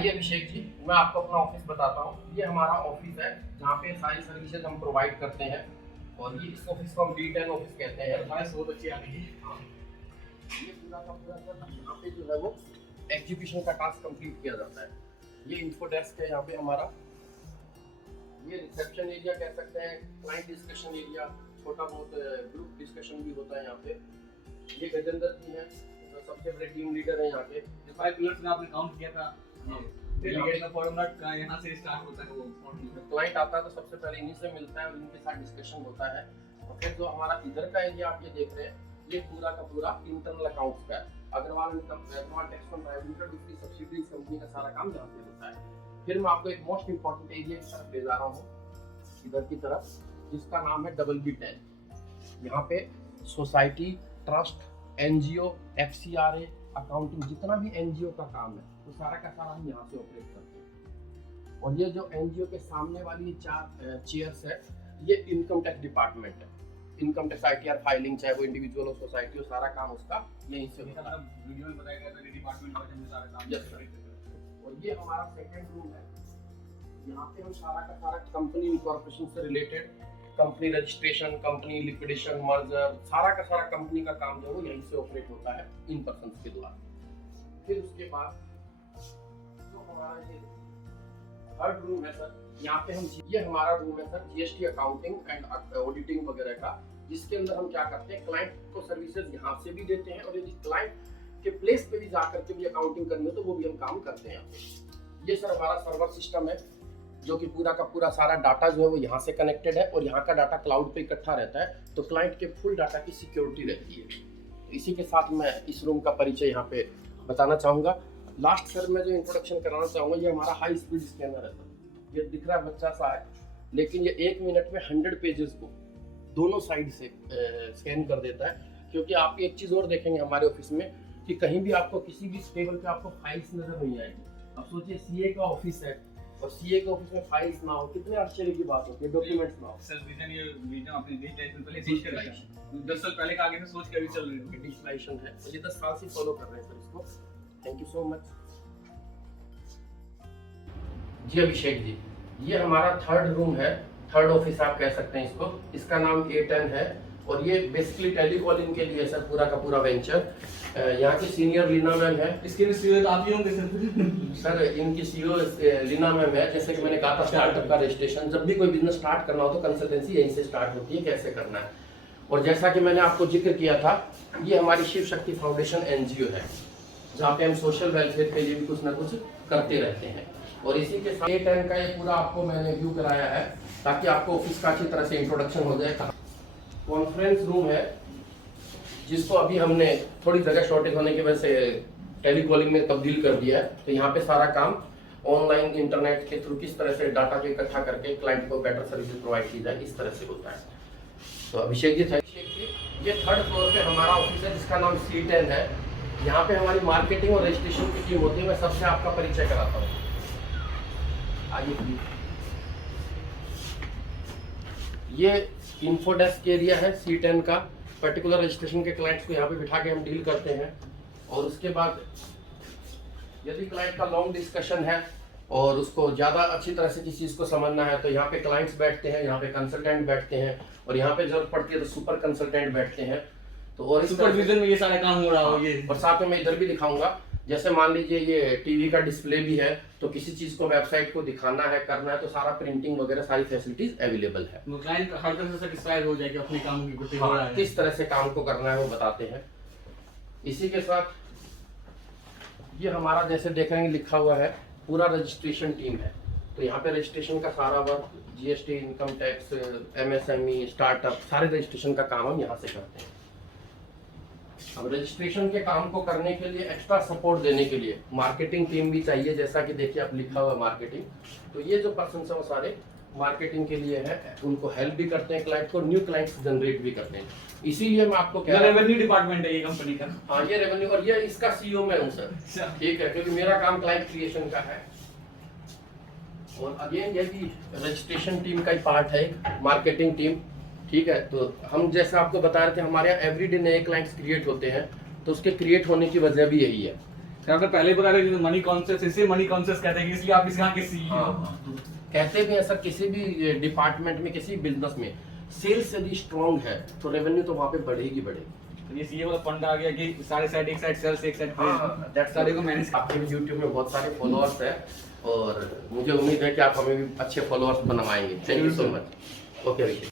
आइए अभिषेक जी, मैं आपको अपना ऑफिस बताता हूँ। ये हमारा ऑफिस है जहाँ पे सारी सर्विसेज हम प्रोवाइड करते हैं और ये इस ऑफिस को हम B10 ऑफिस कहते हैं। हमारे बहुत अच्छी आ गई है। ये पूरा का पूरा सर यहाँ पे जो है वो एग्जीक्यूशन का टास्क कंप्लीट किया जाता है। ये इन्फो डेस्क है यहाँ पे हमारा। ये रिसेप्शन एरिया कह सकते हैं, क्लाइंट डिस्कशन एरिया, छोटा बहुत ग्रुप डिस्कशन भी होता है यहाँ पे। ये गजेंद्र जी हैं, सबसे बड़े टीम लीडर हैं यहाँ पे। जो 5 पिलर्स में आपने काउंट किया था, डेलीगेट का फॉर्मेट का यहाँ से स्टार्ट होता है। वो क्लाइंट आता है तो सबसे पहले इन्हीं से मिलता है और इनके साथ डिस्कशन होता है। और फिर जो हमारा इधर का एरिया आप ये देख रहे हैं, ये पूरा का पूरा इंटरनल अकाउंट्स का है। Agarwal tax fund private limited दूसरी सब्सिडीज कंपनी का सारा काम यहाँ पे होता है। फिर मैं आपको एक मोस्ट इंपॉर्टेंट एरिया की तरफ ले जा रहा हूँ, इधर की तरफ, जिसका नाम है BB10। यहाँ पे society, trust, NGO, FCRA, accounting, जितना भी NGO का काम है वो सारा का सारा हम यहाँ से ऑपरेट करते हैं। और ये जो NGO के सामने वाली 4 चेयर्स है, ये इनकम टैक्स डिपार्टमेंट है। इनकम टैक्स ITR फाइलिंग, चाहे वो इंडिविजुअल हो, सोसाइटी हो, सारा काम उसका यहीं से होता है। वीडियो में बताया गया था कि डिपार्टमेंट में सारा काम। Yes sir. और ये हमारा सेकंड रूम है। यहाँ पे हम सारा का सारा कंपनी इनकॉर्पोरेशन से related, company registration, company liquidation, merger, सारा का सारा कंपनी का काम जो है वो यहीं से ऑपरेट होता है इन पर्सन्स के द्वारा। फिर उसके बाद जो हमारा ये थर्ड रूम है सर, यहाँ पे हम, ये हमारा रूम है sir GST accounting and auditing वगैरह का, जिसके अंदर हम क्या करते हैं, क्लाइंट को सर्विसेज यहाँ से भी देते हैं और यदि क्लाइंट के प्लेस पे भी जाकर के भी अकाउंटिंग करनी हो तो वो भी हम काम करते हैं यहाँ पे। ये सर हमारा सर्वर सिस्टम है, जो कि पूरा का पूरा सारा डाटा जो है वो यहाँ से कनेक्टेड है और यहाँ का डाटा क्लाउड पे इकट्ठा रहता है, तो क्लाइंट के फुल डाटा की सिक्योरिटी रहती है। तो इसी के साथ मैं इस रूम का परिचय यहाँ पे बताना चाहूँगा। लास्ट सर मैं जो इंट्रोडक्शन कराना चाहूँगा, ये हमारा हाई स्पीड स्कैनर है सर। ये दिख रहा है बच्चा सा है, लेकिन ये 1 मिनट में 100 पेजेस को दोनों साइड से स्कैन कर देता है। क्योंकि आप एक चीज़ और देखेंगे हमारे ऑफिस में कि कहीं भी आपको किसी भी टेबल पे आपको फाइल्स नजर नहीं आएगी। अब सोचिए CA का ऑफिस है और CA के ऑफिस में फाइल्स ना हो, कितने आश्चर्य की बात होती है, डॉक्यूमेंट्स ना हो। सर विजन ये विजन आपने डिजिटाइजेशन पहले सोच कर रखा है, 10 साल पहले का आगे से सोच के अभी चल रही है। डिजिटलाइजेशन है, ये 10 साल से फॉलो कर रहे हैं सर इसको। थैंक यू सो मच जी अभिषेक जी। ये हमारा थर्ड रूम है, थर्ड ऑफिस आप कह सकते हैं इसको। इसका नाम A10 है और ये बेसिकली टेलीकॉलिंग के लिए सर पूरा का पूरा वेंचर। यहाँ की सीनियर लीना मैम है। इसके भी CEO तो आप ही होंगे सर। सर इनकी CEO लीना मैम है। जैसे कि मैंने कहा था स्टार्टअप का रजिस्ट्रेशन, जब भी कोई बिजनेस स्टार्ट करना हो तो कंसल्टेंसी यहीं से स्टार्ट होती है, कैसे करना है। और जैसा कि मैंने आपको जिक्र किया था, ये हमारी शिव शक्ति फाउंडेशन NGO है, जहाँ पे हम सोशल वेलफेयर के लिए भी कुछ ना कुछ करते रहते हैं। और इसी के साथ A10 का ये पूरा आपको मैंने व्यू कराया है ताकि आपको ऑफिस का अच्छी तरह से इंट्रोडक्शन हो जाए। कॉन्फ्रेंस रूम है, जिसको अभी हमने थोड़ी जगह शॉर्टेज होने की वजह से टेलीकॉलिंग में तब्दील कर दिया है। तो यहाँ पे सारा काम ऑनलाइन इंटरनेट के थ्रू किस तरह से डाटा को इकट्ठा करके क्लाइंट को बेटर सर्विस प्रोवाइड की जाए, इस तरह से होता है। तो अभिषेक जी ये थर्ड फ्लोर पे हमारा ऑफिस है जिसका नाम C10 है। यहाँ पे हमारी मार्केटिंग और रजिस्ट्रेशन की टीम होती है। मैं सबसे आपका परिचय कराता हूँ, आइए प्लीज। ये इन्फो डेस्क एरिया है C10 का। पर्टिकुलर रजिस्ट्रेशन के क्लाइंट्स को यहाँ पे बिठा के हम डील करते हैं। और उसके बाद यदि क्लाइंट का लॉन्ग डिस्कशन है और उसको ज़्यादा अच्छी तरह से किसी चीज़ को समझना है तो यहाँ पे क्लाइंट्स बैठते हैं, यहाँ पे कंसल्टेंट बैठते हैं और यहाँ पे जरूरत पड़ती है तो सुपर कंसल्टेंट बैठते हैं। तो और सुपरविजन में ये सारा काम हो रहा हो ये। और साथ में मैं इधर भी दिखाऊंगा, जैसे मान लीजिए ये टीवी का डिस्प्ले भी है, तो किसी चीज को वेबसाइट को दिखाना है, करना है, तो सारा प्रिंटिंग वगैरह सारी फैसिलिटीज अवेलेबल है। क्लाइंट हर तरह से सेटिस्फाइड हो जाए कि अपने काम की गति हो रहा है, किस तरह से काम को करना है वो बताते हैं। इसी के साथ ये हमारा जैसे देखेंगे लिखा हुआ है पूरा रजिस्ट्रेशन टीम है। तो यहाँ पे रजिस्ट्रेशन का सारा work, GST, income tax, MSME, startup, सारे रजिस्ट्रेशन का काम हम यहाँ से करते हैं। अब रजिस्ट्रेशन के काम को करने के लिए एक्स्ट्रा सपोर्ट देने के लिए मार्केटिंग टीम भी चाहिए। जैसा कि देखिए आप लिखा हुआ मार्केटिंग, तो ये जो पर्सन है वो सारे मार्केटिंग के लिए है, उनको हेल्प भी करते हैं, क्लाइंट को न्यू क्लाइंट्स जनरेट भी करते हैं। इसीलिए मैं आपको कह रहा हूं, रेवेन्यू डिपार्टमेंट है ये कंपनी का। हाँ ये रेवेन्यू, और ये इसका CEO मैं हूँ सर, ठीक है, क्योंकि मेरा काम क्लाइंट क्रिएशन का है। और अगेन ये भी रजिस्ट्रेशन टीम का ही पार्ट है, मार्केटिंग टीम, ठीक है। तो हम जैसे आपको बता रहे थे हमारे यहाँ एवरीडे नए क्लाइंट्स क्रिएट होते हैं, तो उसके क्रिएट होने की वजह भी यही है क्या आपने पहले बता रहे मनी कॉन्शियस, इसे मनी कॉन्शियस कहते हैं कि इसलिए आप इस यहाँ के सीईओ। हाँ, कहते भी हैं सर, किसी भी डिपार्टमेंट में, किसी बिजनेस में सेल्स यदि स्ट्रांग है तो रेवेन्यू तो वहाँ पे बढ़ेगी बढ़ेगी। तो ये सीईओ वाला फंड आ गया कि सारे साइड, एक साइड सेल्स, एक साइड दैट्स सारे को मैनेज। आपके भी यूट्यूब में बहुत सारे फॉलोअर्स हैं और मुझे उम्मीद है कि आप हमें भी अच्छे फॉलोअर्स बनवाएंगे। Thank you so much. Okay.